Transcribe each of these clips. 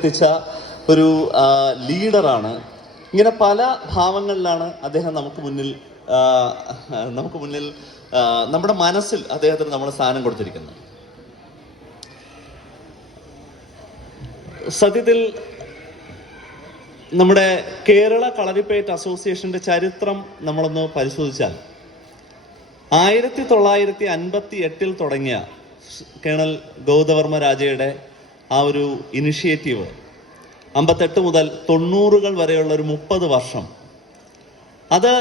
എത്തിച്ച ഒരു ലീഡറാണ്. ഇങ്ങനെ പല ഭാവങ്ങളിലാണ് അദ്ദേഹം നമുക്ക് മുന്നിൽ നമ്മുടെ മനസ്സിൽ അദ്ദേഹത്തിന് നമ്മൾ സ്ഥാനം കൊടുത്തിരിക്കുന്നത്. സത്യത്തിൽ നമ്മുടെ കേരള കളരിപ്പയറ്റ് അസോസിയേഷന്റെ ചരിത്രം നമ്മളൊന്ന് പരിശോധിച്ചാൽ 1958 തുടങ്ങിയ കേണൽ ഗൗതവർമ്മ രാജയുടെ ആ ഒരു ഇനിഷ്യേറ്റീവ് 58 മുതൽ 90 വരെയുള്ള ഒരു 30 വർഷം അത്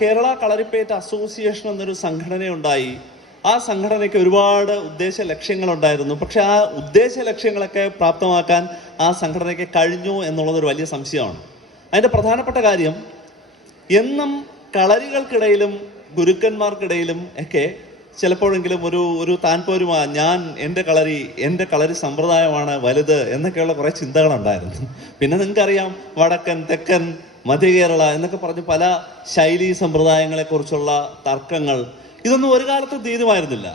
കേരള കളരിപ്പയറ്റ് അസോസിയേഷൻ എന്നൊരു സംഘടനയുണ്ടായി. ആ സംഘടനയ്ക്ക് ഒരുപാട് ഉദ്ദേശ ലക്ഷ്യങ്ങളുണ്ടായിരുന്നു. പക്ഷെ ആ ഉദ്ദേശ ലക്ഷ്യങ്ങളൊക്കെ പ്രാപ്തമാക്കാൻ ആ സംഘടനയ്ക്ക് കഴിഞ്ഞു എന്നുള്ളതൊരു വലിയ സംശയമാണ്. അതിൻ്റെ പ്രധാനപ്പെട്ട കാര്യം, എന്നും കളരികൾക്കിടയിലും ഗുരുക്കന്മാർക്കിടയിലും ഒക്കെ ചിലപ്പോഴെങ്കിലും ഒരു താൻപോരുമാ എൻ്റെ കളരി സമ്പ്രദായമാണ് വലുത് എന്നൊക്കെയുള്ള കുറേ ചിന്തകളുണ്ടായിരുന്നു. പിന്നെ നിങ്ങൾക്കറിയാം, വടക്കൻ, തെക്കൻ, മധ്യകേരള എന്നൊക്കെ പറഞ്ഞ് പല ശൈലീ സമ്പ്രദായങ്ങളെക്കുറിച്ചുള്ള തർക്കങ്ങൾ, ഇതൊന്നും ഒരു കാലത്ത് തീരുമായിരുന്നില്ല.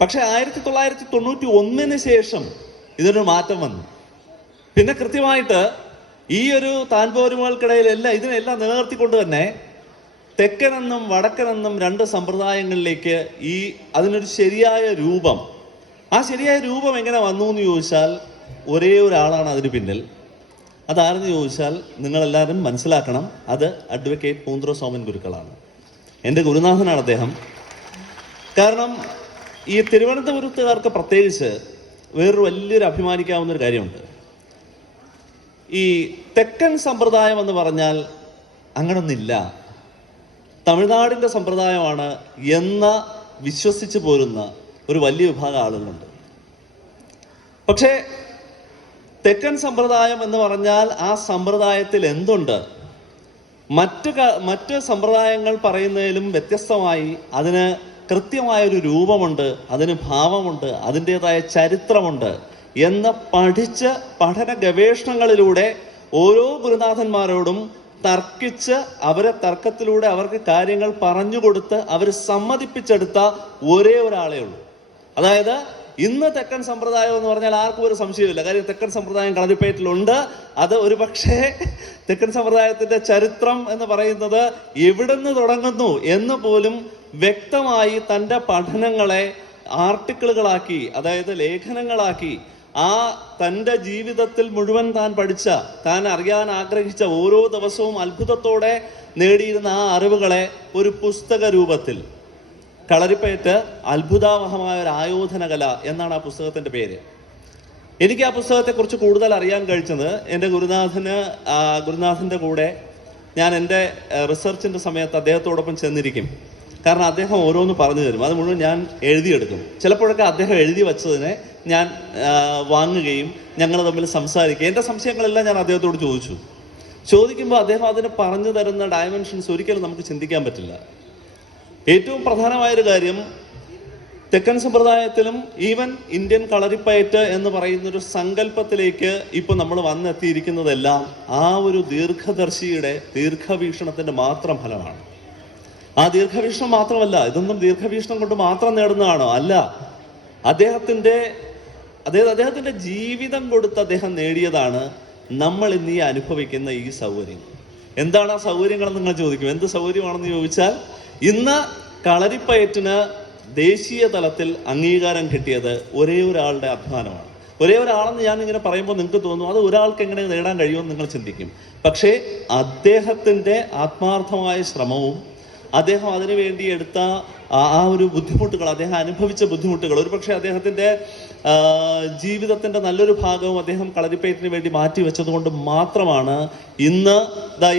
പക്ഷെ 1991 ശേഷം ഇതിനൊരു മാറ്റം വന്നു. പിന്നെ കൃത്യമായിട്ട് ഈ ഒരു താൻപോരുമകൾക്കിടയിലെല്ലാം ഇതിനെല്ലാം നിലനിർത്തിക്കൊണ്ട് തന്നെ തെക്കനെന്നും വടക്കനെന്നും 2 സമ്പ്രദായങ്ങളിലേക്ക് അതിനൊരു ശരിയായ രൂപം, ആ ശരിയായ രൂപം എങ്ങനെ വന്നു എന്ന് ചോദിച്ചാൽ ഒരേ ഒരാളാണ് അതിന് പിന്നിൽ. അതാരെന്ന് ചോദിച്ചാൽ നിങ്ങളെല്ലാവരും മനസ്സിലാക്കണം, അത് അഡ്വക്കേറ്റ് പൂന്തുറ സോമൻ ഗുരുക്കളാണ്. എൻ്റെ ഗുരുനാഥനാണ് അദ്ദേഹം. കാരണം ഈ തിരുവനന്തപുരത്തുകാർക്ക് പ്രത്യേകിച്ച് വേറൊരു വലിയൊരു അഭിമാനിക്കാവുന്നൊരു കാര്യമുണ്ട്. ഈ തെക്കൻ സമ്പ്രദായം എന്ന് പറഞ്ഞാൽ അങ്ങനൊന്നില്ല, തമിഴ്നാടിൻ്റെ സമ്പ്രദായമാണ് എന്ന് വിശ്വസിച്ച് പോരുന്ന ഒരു വലിയ വിഭാഗം ആളുകളുണ്ട്. പക്ഷേ തെക്കൻ സമ്പ്രദായം എന്ന് പറഞ്ഞാൽ ആ സമ്പ്രദായത്തിൽ എന്തുണ്ട്? മറ്റ് സമ്പ്രദായങ്ങൾ പറയുന്നതിലും വ്യത്യസ്തമായി അതിന് കൃത്യമായൊരു രൂപമുണ്ട്, അതിന് ഭാവമുണ്ട്, അതിൻ്റെതായ ചരിത്രമുണ്ട് എന്ന് പഠന ഗവേഷണങ്ങളിലൂടെ ഓരോ ഗുരുനാഥന്മാരോടും തർക്കിച്ച് തർക്കത്തിലൂടെ അവർക്ക് കാര്യങ്ങൾ പറഞ്ഞുകൊടുത്ത് അവർ സമ്മതിപ്പിച്ചെടുത്ത ഒരേ ഒരാളേ ഉള്ളൂ. അതായത് ഇന്ന് തെക്കൻ സമ്പ്രദായം എന്ന് പറഞ്ഞാൽ ആർക്കും ഒരു സംശയമില്ല. കാര്യം തെക്കൻ സമ്പ്രദായം കളരിപ്പയറ്റിലുണ്ട്. അത് ഒരു പക്ഷേ തെക്കൻ സമ്പ്രദായത്തിന്റെ ചരിത്രം എന്ന് പറയുന്നത് എവിടുന്ന് തുടങ്ങുന്നു എന്ന് പോലും വ്യക്തമായി തൻ്റെ പഠനങ്ങളെ ആർട്ടിക്കിളുകളാക്കി, അതായത് ലേഖനങ്ങളാക്കി, തൻ്റെ ജീവിതത്തിൽ മുഴുവൻ താൻ അറിയാൻ ആഗ്രഹിച്ച ഓരോ ദിവസവും അത്ഭുതത്തോടെ നേടിയിരുന്ന ആ അറിവുകളെ ഒരു പുസ്തക രൂപത്തിൽ, കളരിപ്പയറ്റ് അത്ഭുതാവഹമായ ഒരു ആയോധന കല എന്നാണ് ആ പുസ്തകത്തിന്റെ പേര്. എനിക്ക് ആ പുസ്തകത്തെക്കുറിച്ച് കൂടുതൽ അറിയാൻ കഴിച്ചത് എൻ്റെ ഗുരുനാഥൻ്റെ കൂടെ ഞാൻ എൻ്റെ റിസർച്ചിൻ്റെ സമയത്ത് അദ്ദേഹത്തോടൊപ്പം ചെന്നിരിക്കും. കാരണം അദ്ദേഹം ഓരോന്ന് പറഞ്ഞു തരും, അത് മുഴുവൻ ഞാൻ എഴുതിയെടുക്കും. ചിലപ്പോഴൊക്കെ അദ്ദേഹം എഴുതി വച്ചതിനെ ഞാൻ വാങ്ങുകയും ഞങ്ങൾ തമ്മിൽ സംസാരിക്കുകയും എൻ്റെ സംശയങ്ങളെല്ലാം ഞാൻ അദ്ദേഹത്തോട് ചോദിക്കുമ്പോൾ അദ്ദേഹം അതിന് പറഞ്ഞു തരുന്ന ഡയമെൻഷൻസ് ഒരിക്കലും നമുക്ക് ചിന്തിക്കാൻ പറ്റില്ല. ഏറ്റവും പ്രധാനമായൊരു കാര്യം, തെക്കൻ സമ്പ്രദായത്തിലും ഈവൻ ഇന്ത്യൻ കളരിപ്പയറ്റ് എന്ന് പറയുന്നൊരു സങ്കല്പത്തിലേക്ക് ഇപ്പോൾ നമ്മൾ വന്നെത്തിയിരിക്കുന്നതെല്ലാം ആ ഒരു ദീർഘവീക്ഷണത്തിൻ്റെ മാത്രം ഫലമാണ്. ആ ദീർഘവീക്ഷണം മാത്രമല്ല, ഇതൊന്നും ദീർഘവീക്ഷണം കൊണ്ട് മാത്രം നേടുന്നതാണോ? അല്ല. അദ്ദേഹത്തിന്റെ ജീവിതം കൊടുത്ത് അദ്ദേഹം നേടിയതാണ് നമ്മൾ ഇന്ന് അനുഭവിക്കുന്ന ഈ സൗകര്യം. എന്താണ് ആ സൗകര്യങ്ങളെന്ന് നിങ്ങൾ ചോദിക്കും. എന്ത് സൗകര്യമാണെന്ന് ചോദിച്ചാൽ, ഇന്ന് കളരിപ്പയറ്റിന് ദേശീയ തലത്തിൽ അംഗീകാരം കിട്ടിയത് ഒരേ ഒരാളുടെ അധ്വാനമാണ്. ഒരേ ഒരാളെന്ന് ഞാൻ ഇങ്ങനെ പറയുമ്പോൾ നിങ്ങൾക്ക് തോന്നും അത് ഒരാൾക്ക് എങ്ങനെ നേടാൻ കഴിയുമെന്ന് നിങ്ങൾ ചിന്തിക്കും. പക്ഷേ അദ്ദേഹത്തിൻ്റെ ആത്മാർത്ഥമായ ശ്രമവും അദ്ദേഹം അതിനുവേണ്ടി എടുത്ത ആ ഒരു ബുദ്ധിമുട്ടുകൾ, അദ്ദേഹം അനുഭവിച്ച ബുദ്ധിമുട്ടുകൾ, ഒരുപക്ഷെ അദ്ദേഹത്തിൻ്റെ ജീവിതത്തിൻ്റെ നല്ലൊരു ഭാഗവും അദ്ദേഹം കളരിപ്പയറ്റിന് വേണ്ടി മാറ്റിവെച്ചത് കൊണ്ട് മാത്രമാണ് ഇന്ന്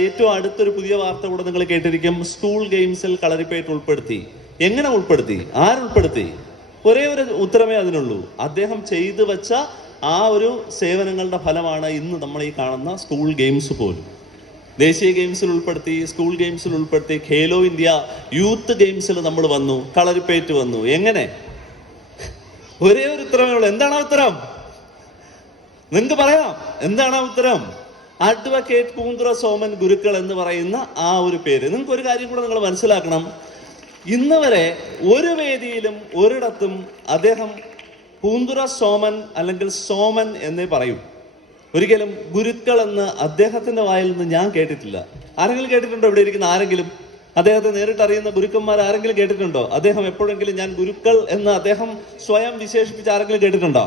ഏറ്റവും അടുത്തൊരു പുതിയ വാർത്ത കൂടെ നിങ്ങൾ കേട്ടിരിക്കും. സ്കൂൾ ഗെയിംസിൽ കളരിപ്പയറ്റ് ഉൾപ്പെടുത്തി. എങ്ങനെ ഉൾപ്പെടുത്തി? ആരുൾപ്പെടുത്തി? ഒരേ ഒരു ഉത്തരമേ അതിനുള്ളൂ. അദ്ദേഹം ചെയ്തു വെച്ച ആ ഒരു സേവനങ്ങളുടെ ഫലമാണ് ഇന്ന് നമ്മൾ ഈ കാണുന്ന സ്കൂൾ ഗെയിംസ് പോലും. ദേശീയ ഗെയിംസിൽ ഉൾപ്പെടുത്തി, സ്കൂൾ ഗെയിംസിൽ ഉൾപ്പെടുത്തി, ഖേലോ ഇന്ത്യ യൂത്ത് ഗെയിംസിൽ നമ്മൾ വന്നു, കളരിപ്പയറ്റ് വന്നു. എങ്ങനെ? ഒരേ ഒരു ഉത്തരമേ ഉള്ളൂ. എന്താണ് ആ ഉത്തരം? നിങ്ങൾക്ക് പറയാം എന്താണ് ആ ഉത്തരം? അഡ്വക്കേറ്റ് പൂന്തുറ സോമൻ ഗുരുക്കൾ എന്ന് പറയുന്ന ആ ഒരു പേര്. നിങ്ങൾക്ക് ഒരു കാര്യം കൂടെ നിങ്ങൾ മനസ്സിലാക്കണം. ഇന്ന് വരെ ഒരു വേദിയിലും ഒരിടത്തും അദ്ദേഹം പൂന്തുറ സോമൻ അല്ലെങ്കിൽ സോമൻ എന്നേ പറയും. ഒരിക്കലും ഗുരുക്കൾ എന്ന് അദ്ദേഹത്തിന്റെ വായിൽ നിന്ന് ഞാൻ കേട്ടിട്ടില്ല. ആരെങ്കിലും കേട്ടിട്ടുണ്ടോ? ഇവിടെ ഇരിക്കുന്ന ആരെങ്കിലും അദ്ദേഹത്തെ നേരിട്ട് അറിയുന്ന ഗുരുക്കന്മാർ ആരെങ്കിലും കേട്ടിട്ടുണ്ടോ? അദ്ദേഹം എപ്പോഴെങ്കിലും ഞാൻ ഗുരുക്കൾ എന്ന് അദ്ദേഹം സ്വയം വിശേഷിപ്പിച്ച് ആരെങ്കിലും കേട്ടിട്ടുണ്ടോ?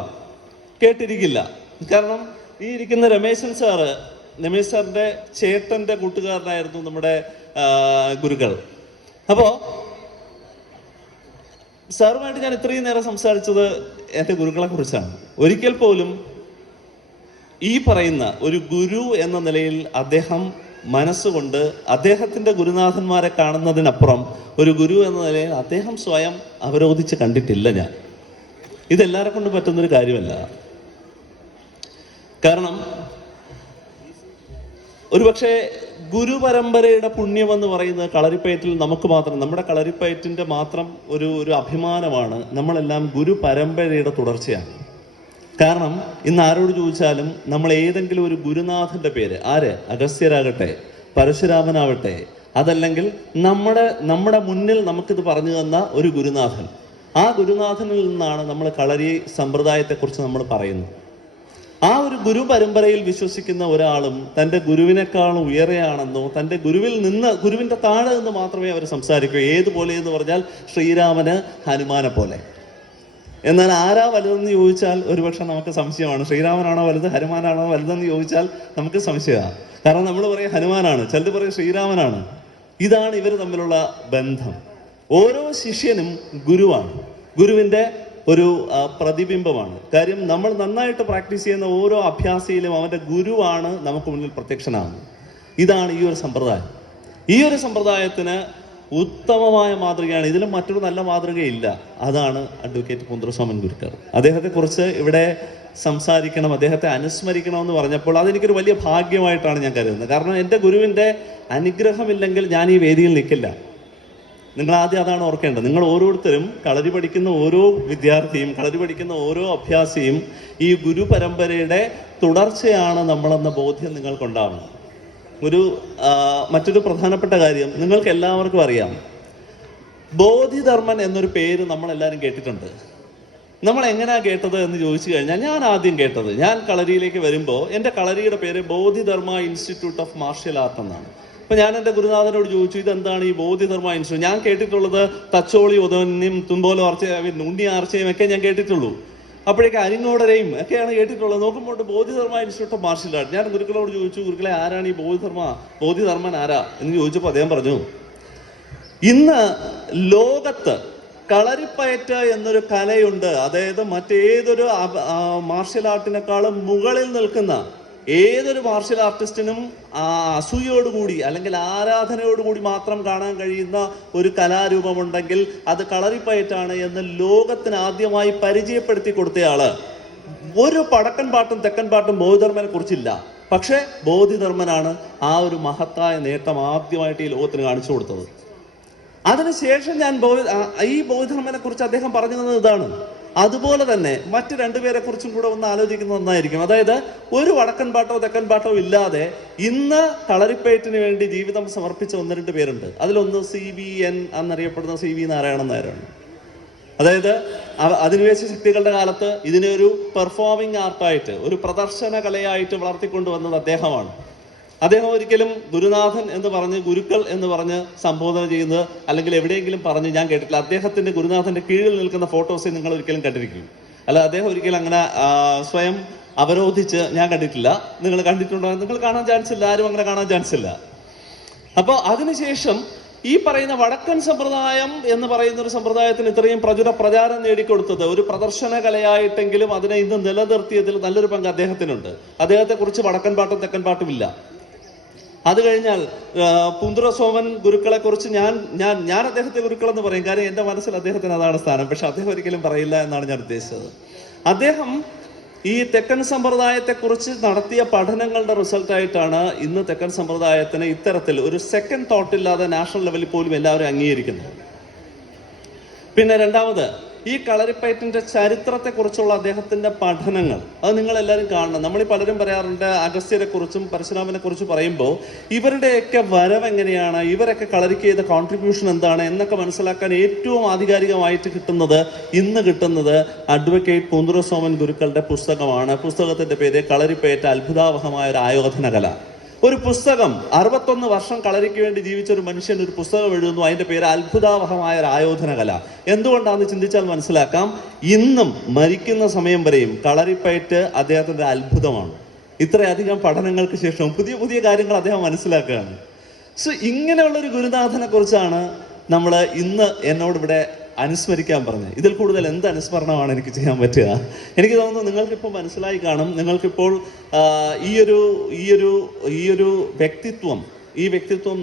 കേട്ടിരിക്കില്ല. കാരണം ഈ ഇരിക്കുന്ന രമേശൻ സാറിന്റെ ചേട്ടന്റെ കൂട്ടുകാരനായിരുന്നു നമ്മുടെ ഗുരുക്കൾ. അപ്പോ സാറുമായിട്ട് ഞാൻ ഇത്രയും നേരം സംസാരിച്ചത് എൻ്റെ ഗുരുക്കളെ കുറിച്ചാണ്. ഒരിക്കൽ പോലും ഈ പറയുന്ന ഒരു ഗുരു എന്ന നിലയിൽ അദ്ദേഹം മനസ്സുകൊണ്ട് അദ്ദേഹത്തിന്റെ ഗുരുനാഥന്മാരെ കാണുന്നതിനപ്പുറം ഒരു ഗുരു എന്ന നിലയിൽ അദ്ദേഹം സ്വയം അവരോധിച്ച് കണ്ടിട്ടില്ല ഞാൻ. ഇതെല്ലാവരെ കൊണ്ട് പറ്റുന്നൊരു കാര്യമല്ല. കാരണം ഒരുപക്ഷെ ഗുരുപരമ്പരയുടെ പുണ്യമെന്ന് പറയുന്നത് കളരിപ്പയറ്റിൽ നമുക്ക് മാത്രം, നമ്മുടെ കളരിപ്പയറ്റിന്റെ മാത്രം ഒരു അഭിമാനമാണ്. നമ്മളെല്ലാം ഗുരുപരമ്പരയുടെ തുടർച്ചയാണ്. കാരണം ഇന്ന് ആരോട് ചോദിച്ചാലും നമ്മൾ ഏതെങ്കിലും ഒരു ഗുരുനാഥന്റെ പേര്, ആര്, അഗസ്ത്യരാകട്ടെ, പരശുരാമനാവട്ടെ, അതല്ലെങ്കിൽ നമ്മുടെ മുന്നിൽ നമുക്കിത് പറഞ്ഞു തന്ന ഒരു ഗുരുനാഥൻ, ആ ഗുരുനാഥനിൽ നിന്നാണ് നമ്മൾ കളരി സമ്പ്രദായത്തെക്കുറിച്ച് നമ്മൾ പറയുന്നത്. ആ ഒരു ഗുരു പരമ്പരയിൽ വിശ്വസിക്കുന്ന ഒരാളും തൻ്റെ ഗുരുവിനേക്കാളും ഉയരെയാണെന്നോ തൻ്റെ ഗുരുവിൻ്റെ താഴെ നിന്ന് മാത്രമേ അവർ സംസാരിക്കൂ. ഏതുപോലെ എന്ന് പറഞ്ഞാൽ ശ്രീരാമന് ഹനുമാനെ പോലെ. എന്നാൽ ആരാ വലുതെന്ന് ചോദിച്ചാൽ ഒരുപക്ഷെ നമുക്ക് സംശയമാണ്. ശ്രീരാമനാണോ വലുത്, ഹനുമാനാണോ വലുതെന്ന് ചോദിച്ചാൽ നമുക്ക് സംശയമാണ്. കാരണം നമ്മൾ പറയും ഹനുമാനാണ്, ചിലർ പറയും ശ്രീരാമനാണ്. ഇതാണ് ഇവർ തമ്മിലുള്ള ബന്ധം. ഓരോ ശിഷ്യനും ഗുരുവാണ്, ഗുരുവിൻ്റെ ഒരു പ്രതിബിംബമാണ്. കാര്യം നമ്മൾ നന്നായിട്ട് പ്രാക്ടീസ് ചെയ്യുന്ന ഓരോ അഭ്യാസിയിലും അവൻ്റെ ഗുരുവാണ് നമുക്ക് മുന്നിൽ പ്രത്യക്ഷനാകുന്നത്. ഇതാണ് ഈ ഒരു സമ്പ്രദായം. ഈ ഒരു സമ്പ്രദായത്തിന് ഉത്തമമായ മാതൃകയാണ്. ഇതിലും മറ്റൊരു നല്ല മാതൃകയില്ല. അതാണ് അഡ്വക്കേറ്റ് പൂന്തുറ സോമൻ ഗുരുക്കൾ. അദ്ദേഹത്തെക്കുറിച്ച് ഇവിടെ സംസാരിക്കണം, അദ്ദേഹത്തെ അനുസ്മരിക്കണമെന്ന് പറഞ്ഞപ്പോൾ അതെനിക്കൊരു വലിയ ഭാഗ്യമായിട്ടാണ് ഞാൻ കരുതുന്നത്. കാരണം എൻ്റെ ഗുരുവിൻ്റെ അനുഗ്രഹമില്ലെങ്കിൽ ഞാൻ ഈ വേദിയിൽ നിൽക്കില്ല. നിങ്ങൾ ആദ്യം അതാണ് ഓർക്കേണ്ടത്. നിങ്ങൾ ഓരോരുത്തരും കളരി പഠിക്കുന്ന ഓരോ വിദ്യാർത്ഥിയും കളരി പഠിക്കുന്ന ഓരോ അഭ്യാസിയും ഈ ഗുരു പരമ്പരയുടെ തുടർച്ചയാണ് നമ്മളെന്ന ബോധ്യം നിങ്ങൾക്കുണ്ടാവണം. മറ്റൊരു പ്രധാനപ്പെട്ട കാര്യം നിങ്ങൾക്ക് എല്ലാവർക്കും അറിയാം, ബോധിധർമ്മൻ എന്നൊരു പേര് നമ്മളെല്ലാവരും കേട്ടിട്ടുണ്ട്. നമ്മൾ എങ്ങനെയാ കേട്ടത് എന്ന് ചോദിച്ചു കഴിഞ്ഞാൽ, ഞാൻ ആദ്യം കേട്ടത്, ഞാൻ കളരിയിലേക്ക് വരുമ്പോൾ എൻ്റെ കളരിയുടെ പേര് Bodhidharma institute of martial art എന്നാണ്. അപ്പൊ ഞാൻ എൻ്റെ ഗുരുനാഥനോട് ചോദിച്ചു, ഇതെന്താണ് ഈ ബോധിധർമ്മ ഇൻസ്റ്റിറ്റ്യൂട്ട്? ഞാൻ കേട്ടിട്ടുള്ളത് തച്ചോളി ഉദവനും തുമ്പോലോ ഉണ്ണി ആർച്ചയും ഒക്കെ ഞാൻ കേട്ടിട്ടുള്ളൂ. അപ്പോഴേക്ക് അരിങ്ങോടരെയും ഒക്കെയാണ് കേട്ടിട്ടുള്ളത്. നോക്കുമ്പോൾ Bodhidharma institute of martial art. ഞാൻ ഗുരുക്കളോട് ചോദിച്ചു, ഗുരുക്കളെ ആരാണ് ഈ ബോധിധർമ്മൻ ആരാ എന്ന് ചോദിച്ചപ്പോൾ അദ്ദേഹം പറഞ്ഞു, ഇന്ന് ലോകത്ത് കളരിപ്പയറ്റ് എന്നൊരു കലയുണ്ട്. അതായത് മറ്റേതൊരു മാർഷ്യൽ ആർട്ടിനേക്കാളും മുകളിൽ നിൽക്കുന്ന ഏതൊരു മാർഷ്യൽ ആർട്ടിസ്റ്റിനും അസൂയോടുകൂടി അല്ലെങ്കിൽ ആരാധനയോടുകൂടി മാത്രം കാണാൻ കഴിയുന്ന ഒരു കലാരൂപമുണ്ടെങ്കിൽ അത് കളരിപ്പയറ്റാണ് എന്ന് ലോകത്തിന് ആദ്യമായി പരിചയപ്പെടുത്തി കൊടുത്തയാള്. ഒരു പടക്കൻ പാട്ടും തെക്കൻ പാട്ടും ബോധിധർമ്മനെ കുറിച്ചില്ല. പക്ഷെ ബോധിധർമ്മനാണ് ആ ഒരു മഹത്തായ നേട്ടം ആദ്യമായിട്ട് ഈ ലോകത്തിന് കാണിച്ചു കൊടുത്തത്. അതിനുശേഷം ഞാൻ ഈ ബോധിധർമ്മനെ കുറിച്ച് അദ്ദേഹം പറഞ്ഞു തന്നത് ഇതാണ്. അതുപോലെ തന്നെ മറ്റ് രണ്ടുപേരെ കുറിച്ചും കൂടെ ഒന്ന് ആലോചിക്കുന്നത് നന്നായിരിക്കും. അതായത് ഒരു വടക്കൻ പാട്ടോ തെക്കൻ പാട്ടോ ഇല്ലാതെ ഇന്ന് കളരിപ്പയറ്റിന് വേണ്ടി ജീവിതം സമർപ്പിച്ച 1-2 പേരുണ്ട്. അതിലൊന്ന് CVN എന്നറിയപ്പെടുന്ന CV നാരായണൻ നായരാണ്. അതായത് അധിനിവേശ ശക്തികളുടെ കാലത്ത് ഇതിനെ ഒരു പെർഫോമിംഗ് ആർട്ടായിട്ട്, ഒരു പ്രദർശന കലയായിട്ട് വളർത്തിക്കൊണ്ടുവന്നത് അദ്ദേഹമാണ്. അദ്ദേഹം ഒരിക്കലും ഗുരുനാഥൻ എന്ന് പറഞ്ഞ്, ഗുരുക്കൾ എന്ന് പറഞ്ഞ് സംബോധന ചെയ്യുന്നത് അല്ലെങ്കിൽ എവിടെയെങ്കിലും പറഞ്ഞ് ഞാൻ കേട്ടിട്ടില്ല. അദ്ദേഹത്തിന്റെ ഗുരുനാഥന്റെ കീഴിൽ നിൽക്കുന്ന ഫോട്ടോസ് നിങ്ങൾ ഒരിക്കലും കണ്ടിരിക്കും. അല്ല, അദ്ദേഹം ഒരിക്കലും അങ്ങനെ സ്വയം അവരോധിച്ച് ഞാൻ കണ്ടിട്ടില്ല. നിങ്ങൾ കണ്ടിട്ടുണ്ടോ? നിങ്ങൾ കാണാൻ ചാൻസ് ഇല്ല, ആരും അങ്ങനെ കാണാൻ ചാൻസ് ഇല്ല. അപ്പോൾ അതിനുശേഷം ഈ പറയുന്ന വടക്കൻ സമ്പ്രദായം എന്ന് പറയുന്ന ഒരു സമ്പ്രദായത്തിന് ഇത്രയും പ്രചാരം നേടിക്കൊടുത്തത് ഒരു പ്രദർശന കലയായിട്ടെങ്കിലും അതിനെ ഇന്ന് നിലനിർത്തിയതിൽ നല്ലൊരു പങ്ക് അദ്ദേഹത്തിനുണ്ട്. അദ്ദേഹത്തെക്കുറിച്ച് വടക്കൻ പാട്ടും തെക്കൻ പാട്ടും ഇല്ല. അത് കഴിഞ്ഞാൽ പൂന്തുറ സോമൻ ഗുരുക്കളെ കുറിച്ച് ഞാൻ അദ്ദേഹത്തെ ഗുരുക്കൾ എന്ന് പറയും. കാര്യം എൻ്റെ മനസ്സിൽ അദ്ദേഹത്തിന് അതാണ് സ്ഥാനം. പക്ഷെ അദ്ദേഹം ഒരിക്കലും പറയില്ല എന്നാണ് ഞാൻ ഉദ്ദേശിച്ചത്. അദ്ദേഹം ഈ തെക്കൻ സമ്പ്രദായത്തെക്കുറിച്ച് നടത്തിയ പഠനങ്ങളുടെ റിസൾട്ടായിട്ടാണ് ഇന്ന് തെക്കൻ സമ്പ്രദായത്തിന് ഇത്തരത്തിൽ ഒരു സെക്കൻഡ് തോട്ട് ഇല്ലാതെ നാഷണൽ ലെവലിൽ പോലും എല്ലാവരും അംഗീകരിക്കുന്നത്. പിന്നെ രണ്ടാമത്, ഈ കളരിപ്പയറ്റിൻ്റെ ചരിത്രത്തെക്കുറിച്ചുള്ള അദ്ദേഹത്തിൻ്റെ പഠനങ്ങൾ അത് നിങ്ങളെല്ലാവരും കാണണം. നമ്മൾ പലരും പറയാറുണ്ട് അഗസ്ത്യരെക്കുറിച്ചും പരശുരാമനെക്കുറിച്ചും പറയുമ്പോൾ ഇവരുടെയൊക്കെ വരവ് എങ്ങനെയാണ്, ഇവരൊക്കെ കളരിക്ക് ചെയ്ത കോൺട്രിബ്യൂഷൻ എന്താണ് എന്നൊക്കെ മനസ്സിലാക്കാൻ ഏറ്റവും ആധികാരികമായിട്ട് ഇന്ന് കിട്ടുന്നത് അഡ്വക്കേറ്റ് പൂന്തുറ സോമൻ ഗുരുക്കളുടെ പുസ്തകമാണ്. പുസ്തകത്തിൻ്റെ പേര് കളരിപ്പയറ്റ് അത്ഭുതാവഹമായ ഒരു ആയോധന കല. ഒരു പുസ്തകം, 61 വർഷം കളരിക്ക് വേണ്ടി ജീവിച്ച ഒരു മനുഷ്യൻ ഒരു പുസ്തകം എഴുതുന്നു, അതിൻ്റെ പേര് അത്ഭുതാവഹമായ ഒരു ആയോധന കല. എന്തുകൊണ്ടാണെന്ന് ചിന്തിച്ചാൽ മനസ്സിലാക്കാം. ഇന്നും മരിക്കുന്ന സമയം വരെയും കളരിപ്പയറ്റ് അദ്ദേഹത്തിൻ്റെ അത്ഭുതമാണ്. ഇത്രയധികം പഠനങ്ങൾക്ക് ശേഷം പുതിയ പുതിയ കാര്യങ്ങൾ അദ്ദേഹം മനസ്സിലാക്കുകയാണ്. സോ ഇങ്ങനെയുള്ളൊരു ഗുരുനാഥനെ കുറിച്ചാണ് നമ്മൾ ഇന്ന് എന്നോട് ഇവിടെ അനുസ്മരിക്കാൻ പറഞ്ഞത്. ഇതിൽ കൂടുതൽ എന്ത് അനുസ്മരണമാണ് എനിക്ക് ചെയ്യാൻ പറ്റുക? എനിക്ക് തോന്നുന്നു നിങ്ങൾക്കിപ്പോൾ മനസ്സിലായി കാണും. നിങ്ങൾക്കിപ്പോൾ ഈ ഒരു വ്യക്തിത്വം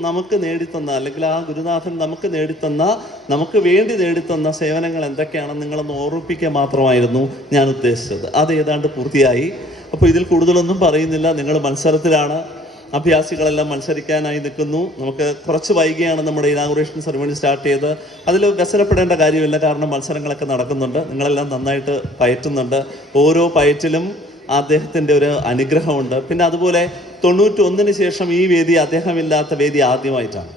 നമുക്ക് നേടിത്തന്ന, അല്ലെങ്കിൽ ആ ഗുരുനാഥൻ നമുക്ക് വേണ്ടി നേടിത്തന്ന സേവനങ്ങൾ എന്തൊക്കെയാണെന്ന് നിങ്ങളൊന്ന് ഓർമ്മിപ്പിക്കുക മാത്രമായിരുന്നു ഞാൻ ഉദ്ദേശിച്ചത്. അത് ഏതാണ്ട് പൂർത്തിയായി. അപ്പോൾ ഇതിൽ കൂടുതലൊന്നും പറയുന്നില്ല. നിങ്ങൾ മത്സരത്തിലാണ്, അഭ്യാസികളെല്ലാം മത്സരിക്കാനായി നിൽക്കുന്നു. നമുക്ക് കുറച്ച് വൈകിയാണ് നമ്മുടെ ഇനാഗുറേഷൻ സെറിമണി സ്റ്റാർട്ട് ചെയ്ത്. അതിൽ വ്യസനപ്പെടേണ്ട കാര്യമില്ല, കാരണം മത്സരങ്ങളൊക്കെ നടക്കുന്നുണ്ട്. നിങ്ങളെല്ലാം നന്നായിട്ട് പയറ്റുന്നുണ്ട്. ഓരോ പയറ്റിലും അദ്ദേഹത്തിൻ്റെ ഒരു അനുഗ്രഹമുണ്ട്. പിന്നെ അതുപോലെ 91 ശേഷം ഈ വേദി അദ്ദേഹമില്ലാത്ത വേദി ആദ്യമായിട്ടാണ്.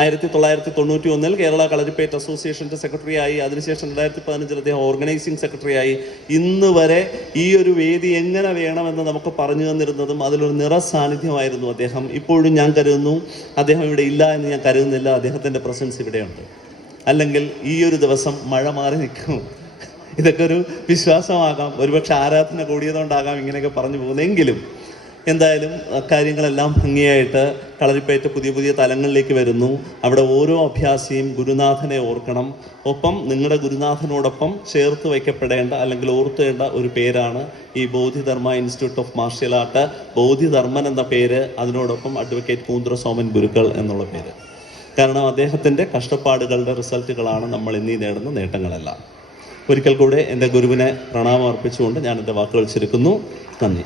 1991 കേരള കളരിപ്പയറ്റ് അസോസിയേഷൻ്റെ സെക്രട്ടറി ആയി. അതിനുശേഷം 2015 അദ്ദേഹം ഓർഗനൈസിംഗ് സെക്രട്ടറി ആയി. ഇന്ന് വരെ ഈ ഒരു വേദി എങ്ങനെ വേണമെന്ന് നമുക്ക് പറഞ്ഞു തന്നിരുന്നതും അതിലൊരു നിറസാന്നിധ്യമായിരുന്നു അദ്ദേഹം. ഇപ്പോഴും ഞാൻ കരുതുന്നു അദ്ദേഹം ഇവിടെ ഇല്ല എന്ന് ഞാൻ കരുതുന്നില്ല. അദ്ദേഹത്തിൻ്റെ പ്രസൻസ് ഇവിടെയുണ്ട്. അല്ലെങ്കിൽ ഈ ഒരു ദിവസം മഴ മാറി നിൽക്കും. ഇതൊക്കെ ഒരു വിശ്വാസമാകാം, ഒരുപക്ഷെ ആരാധന കൂടിയതുകൊണ്ടാകാം ഇങ്ങനെയൊക്കെ പറഞ്ഞു പോകുന്നതെങ്കിലും എന്തായാലും കാര്യങ്ങളെല്ലാം ഭംഗിയായിട്ട് കളരിപ്പയറ്റ് പുതിയ പുതിയ തലങ്ങളിലേക്ക് വരുന്നു. അവിടെ ഓരോ അഭ്യാസിയും ഗുരുനാഥനെ ഓർക്കണം. ഒപ്പം നിങ്ങളുടെ ഗുരുനാഥനോടൊപ്പം ചേർത്ത് വയ്ക്കപ്പെടേണ്ട അല്ലെങ്കിൽ ഓർത്തേണ്ട ഒരു പേരാണ് ഈ Bodhidharma institute of martial art. Bodhidharman എന്ന പേര്, അതിനോടൊപ്പം അഡ്വക്കേറ്റ് പൂന്തുറ സോമൻ ഗുരുക്കൾ എന്നുള്ള പേര്. കാരണം അദ്ദേഹത്തിൻ്റെ കഷ്ടപ്പാടുകളുടെ റിസൾട്ടുകളാണ് നമ്മൾ ഇന്നീ നേടുന്ന നേട്ടങ്ങളെല്ലാം. ഒരിക്കൽ കൂടെ എൻ്റെ ഗുരുവിനെ പ്രണാമം അർപ്പിച്ചുകൊണ്ട് ഞാൻ എൻ്റെ വാക്കുകൾ ചുരുക്കുന്നു. നന്ദി.